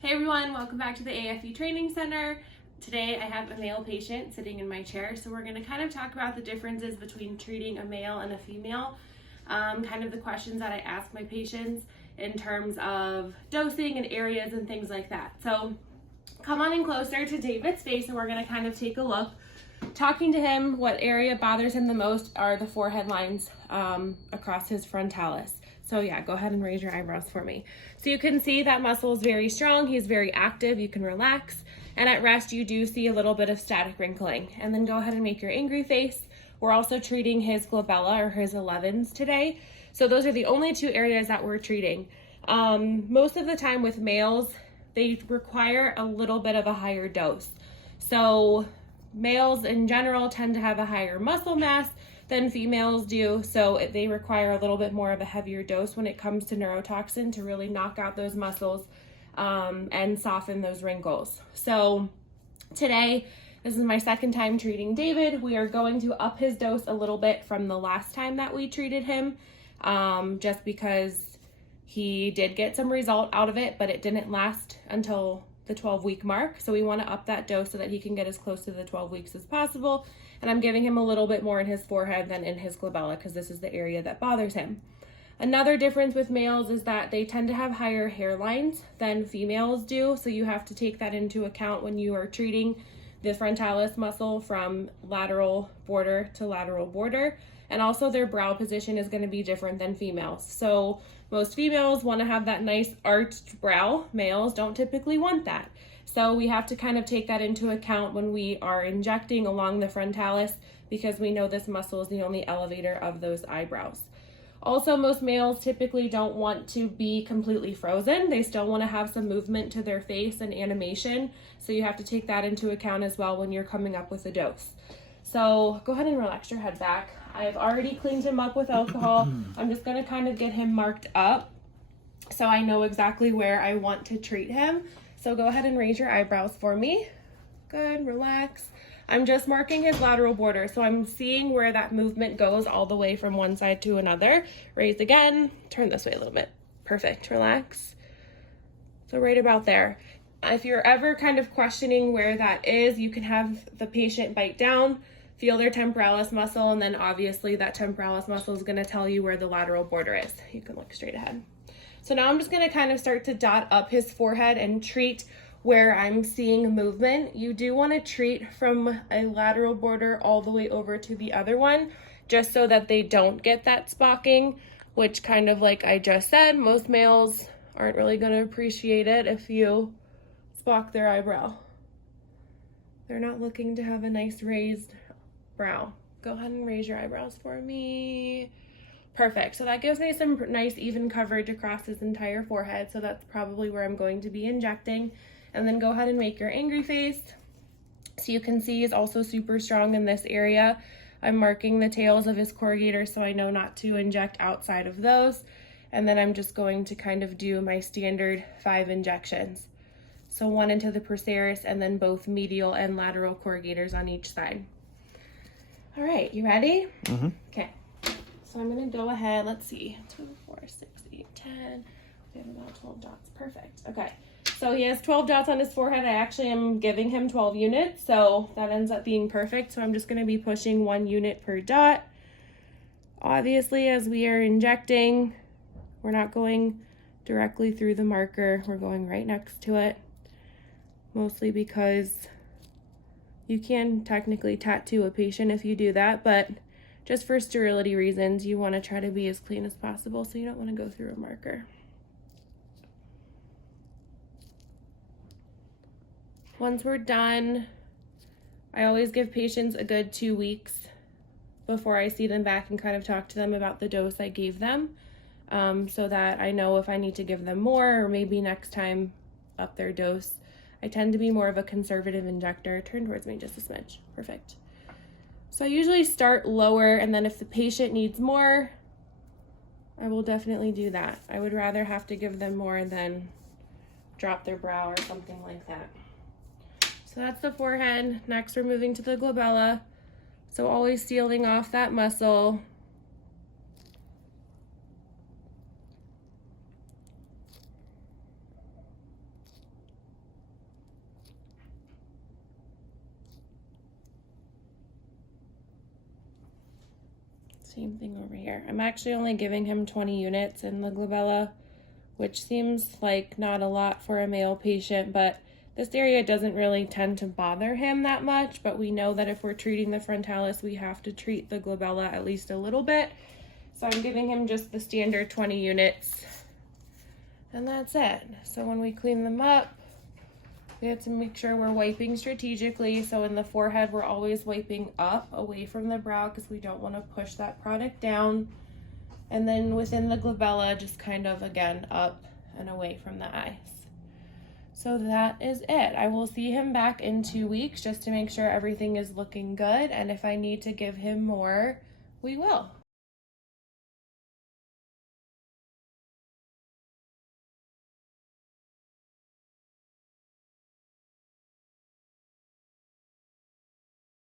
Hey everyone, welcome back to the AAFE Training Center. Today I have a male patient sitting in my chair, so we're going to kind of talk about the differences between treating a male and a female, kind of the questions that I ask my patients in terms of dosing and areas and things like that. So come on in closer to David's face and we're going to kind of take a look. Talking to him, what area bothers him the most are the forehead lines across his frontalis. So yeah, go ahead and raise your eyebrows for me. So you can see that muscle is very strong. He's very active. You can relax. And at rest, you do see a little bit of static wrinkling. And then go ahead and make your angry face. We're also treating his glabella or his 11s today. So those are the only two areas that we're treating. Most of the time with males, they require a little bit of a higher dose. So males in general tend to have a higher muscle mass than females do, so they require a little bit more of a heavier dose when it comes to neurotoxin to really knock out those muscles and soften those wrinkles. So today, this is my second time treating David. We are going to up his dose a little bit from the last time that we treated him, just because he did get some result out of it, but it didn't last until the 12-week mark. So we want to up that dose so that he can get as close to the 12 weeks as possible. And I'm giving him a little bit more in his forehead than in his glabella because this is the area that bothers him. Another difference with males is that they tend to have higher hairlines than females do. So you have to take that into account when you are treating the frontalis muscle from lateral border to lateral border. And also their brow position is going to be different than females. So most females want to have that nice arched brow. Males don't typically want that. So we have to kind of take that into account when we are injecting along the frontalis because we know this muscle is the only elevator of those eyebrows. Also, most males typically don't want to be completely frozen. They still want to have some movement to their face and animation. So you have to take that into account as well when you're coming up with a dose. So go ahead and relax your head back. I've already cleaned him up with alcohol. I'm just going to kind of get him marked up so I know exactly where I want to treat him. So go ahead and raise your eyebrows for me. Good, relax. I'm just marking his lateral border. So I'm seeing where that movement goes all the way from one side to another. Raise again, turn this way a little bit. Perfect, relax. So right about there. If you're ever kind of questioning where that is, you can have the patient bite down, feel their temporalis muscle, and then obviously that temporalis muscle is gonna tell you where the lateral border is. You can look straight ahead. So now I'm just gonna kind of start to dot up his forehead and treat where I'm seeing movement. You do wanna treat from a lateral border all the way over to the other one, just so that they don't get that spocking, which kind of like I just said, most males aren't really gonna appreciate it if you spock their eyebrow. They're not looking to have a nice raised brow. Go ahead and raise your eyebrows for me. Perfect. So that gives me some nice even coverage across his entire forehead. So that's probably where I'm going to be injecting. And then go ahead and make your angry face. So you can see he's also super strong in this area. I'm marking the tails of his corrugators so I know not to inject outside of those. And then I'm just going to kind of do my standard 5 injections. So 1 into the procerus and then both medial and lateral corrugators on each side. All right, you ready? Mm-hmm. Okay. So I'm going to go ahead, let's see, 2, 4, 6, 8, 10. We have about 12 dots. Perfect. Okay. So he has 12 dots on his forehead. I actually am giving him 12 units, so that ends up being perfect. So I'm just going to be pushing 1 unit per dot. Obviously, as we are injecting, we're not going directly through the marker. We're going right next to it, mostly because you can technically tattoo a patient if you do that, but just for sterility reasons, you want to try to be as clean as possible, so you don't want to go through a marker. Once we're done, I always give patients a good 2 weeks before I see them back and kind of talk to them about the dose I gave them, so that I know if I need to give them more or maybe next time up their dose. I tend to be more of a conservative injector. Turn towards me just a smidge. Perfect. So I usually start lower, and then if the patient needs more, I will definitely do that. I would rather have to give them more than drop their brow or something like that. So that's the forehead. Next, we're moving to the glabella. So always sealing off that muscle. Same thing over here. I'm actually only giving him 20 units in the glabella, which seems like not a lot for a male patient, but this area doesn't really tend to bother him that much, but we know that if we're treating the frontalis, we have to treat the glabella at least a little bit. So I'm giving him just the standard 20 units, and that's it. So when we clean them up, we have to make sure we're wiping strategically. So in the forehead, we're always wiping up away from the brow because we don't want to push that product down. And then within the glabella, just kind of, again, up and away from the eyes. So that is it. I will see him back in 2 weeks just to make sure everything is looking good. And if I need to give him more, we will.